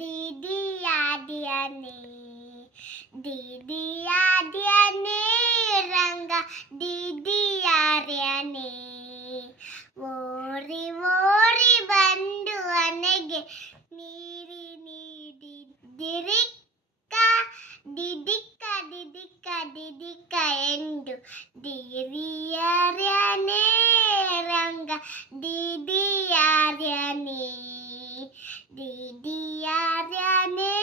ದಿದಿಯಾದಿಯನೇ ದಿದಿಯಾದಿಯನೇ ರಂಗ ದಿದಿಯಾರ್ಯನೇ ಓರಿ ಓರಿ ಬಂದು ಅನೆಗೆ ನೀರಿ ನೀಡಿದಿರಿಕ್ಕ ದಿದಿಕ್ಕ ದಿದಿಕ್ಕ ದಿದಿಕ್ಕ ಎಂದು ದಿರಿಯಾರ್ಯನೇ ರಂಗ ದಿದಿಯಾರ್ಯನೇ ದಿದಿಯಾರ್ಯನೇ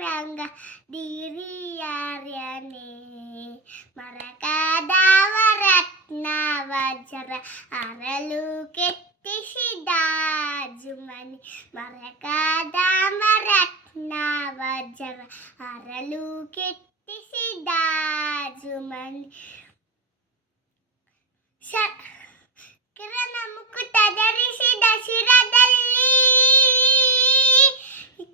ರಂಗ ದಿರಿಯಾರ್ಯನೇ ಮರಕದವ ರತ್ನ ವಜ್ರ ಅರಳು ಕೆತ್ತಿಸಿದ ಜುಮನಿ ಮರಕದ ರತ್ನ ವಜ್ರ ಅರಳು ಕೆತ್ತಿಸಿದ ಜುಮನಿ ಕಿರಣ ಮುಕುಟ ಧರಿಸಿದ ಶಿರದಲ್ಲಿ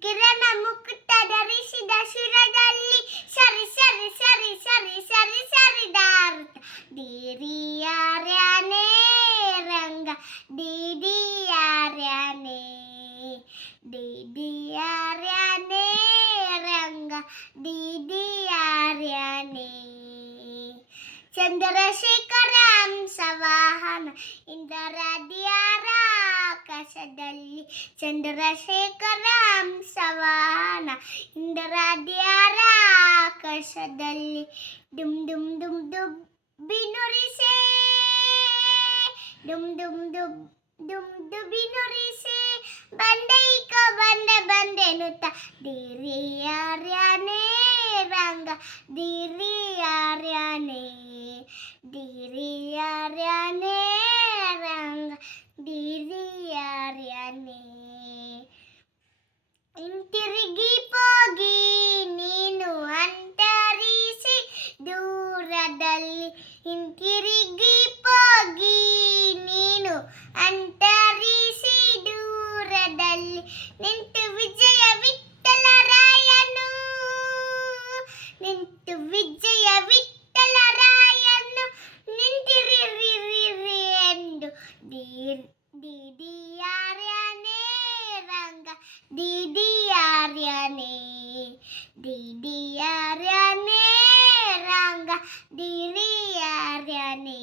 ಕಿರಣ ಮುಕುಟ ಧರಿಸಿದ ಶಿರದಲ್ಲಿ ಸರಿ ಸರಿ ಸರಿ ಸರಿ ಸರಿ ಸರಿದಾರ್ಥ ದಿರಿಯಾರ್ಯನೇ ರಂಗ ದಿದಿಯಾರ್ಯನೇ ದಿದಿಯಾರ್ಯನೇ ರಂಗ ದಿದಿಯಾರ್ಯನೇ ಚಂದ್ರಶೇಖರ ಹಂಸವಾಹನ ಇಂದ್ರದ್ಯಾರ ಆಕಾಶದಲ್ಲಿ ಚಂದ್ರಶೇಖರ ಹಂಸವಾಹನ ಇಂದ್ರದ್ಯಾರ ಆಕಾಶದಲ್ಲಿ ಡುಮ್ ಡುಮ್ ಡುಮ್ ದುಬ್ಬಿನುರಿಸೆ ಡುಮ್ ಡುಮ್ ಡುಬ್ ಡುಮ್ ದುಬ್ಬಿನುರಿಸೆ ಬಂದೈಕ ಬಂದೆನುತ್ತ ದಿರಿಯಾರ್ಯನೇ ರಂಗ ದಿರಿಯಾರ್ಯನೇ ದಿರಿಯಾರ್ಯನೇ ರಂಗ ದಿರಿಯಾರ್ಯನೇ ಹಿಂತಿರುಗಿ ಹೋಗಿ ನೀನು ಅಂತರಿಸಿ ದೂರದಲ್ಲಿ ಹಿಂತಿರುಗಿ ಹೋಗಿ ನೀನು ಅಂತರಿಸಿ ದೂರದಲ್ಲಿ ನಿಂತು ವಿಜಯ ವಿಠ್ಠಲರಾಯನು ನಿಂತು ವಿಜಯ ವಿಠ್ಠಲರಾಯನು ನಿಂತಿರಿರಿ ಎಂದು ದಿದಿಯಾರ್ಯನೇ ರಂಗ ದಿದಿಯಾರ್ಯನೇ ದಿದಿಯಾರ್ಯನೇ ರಂಗ ದಿರಿಯಾರ್ಯನೇ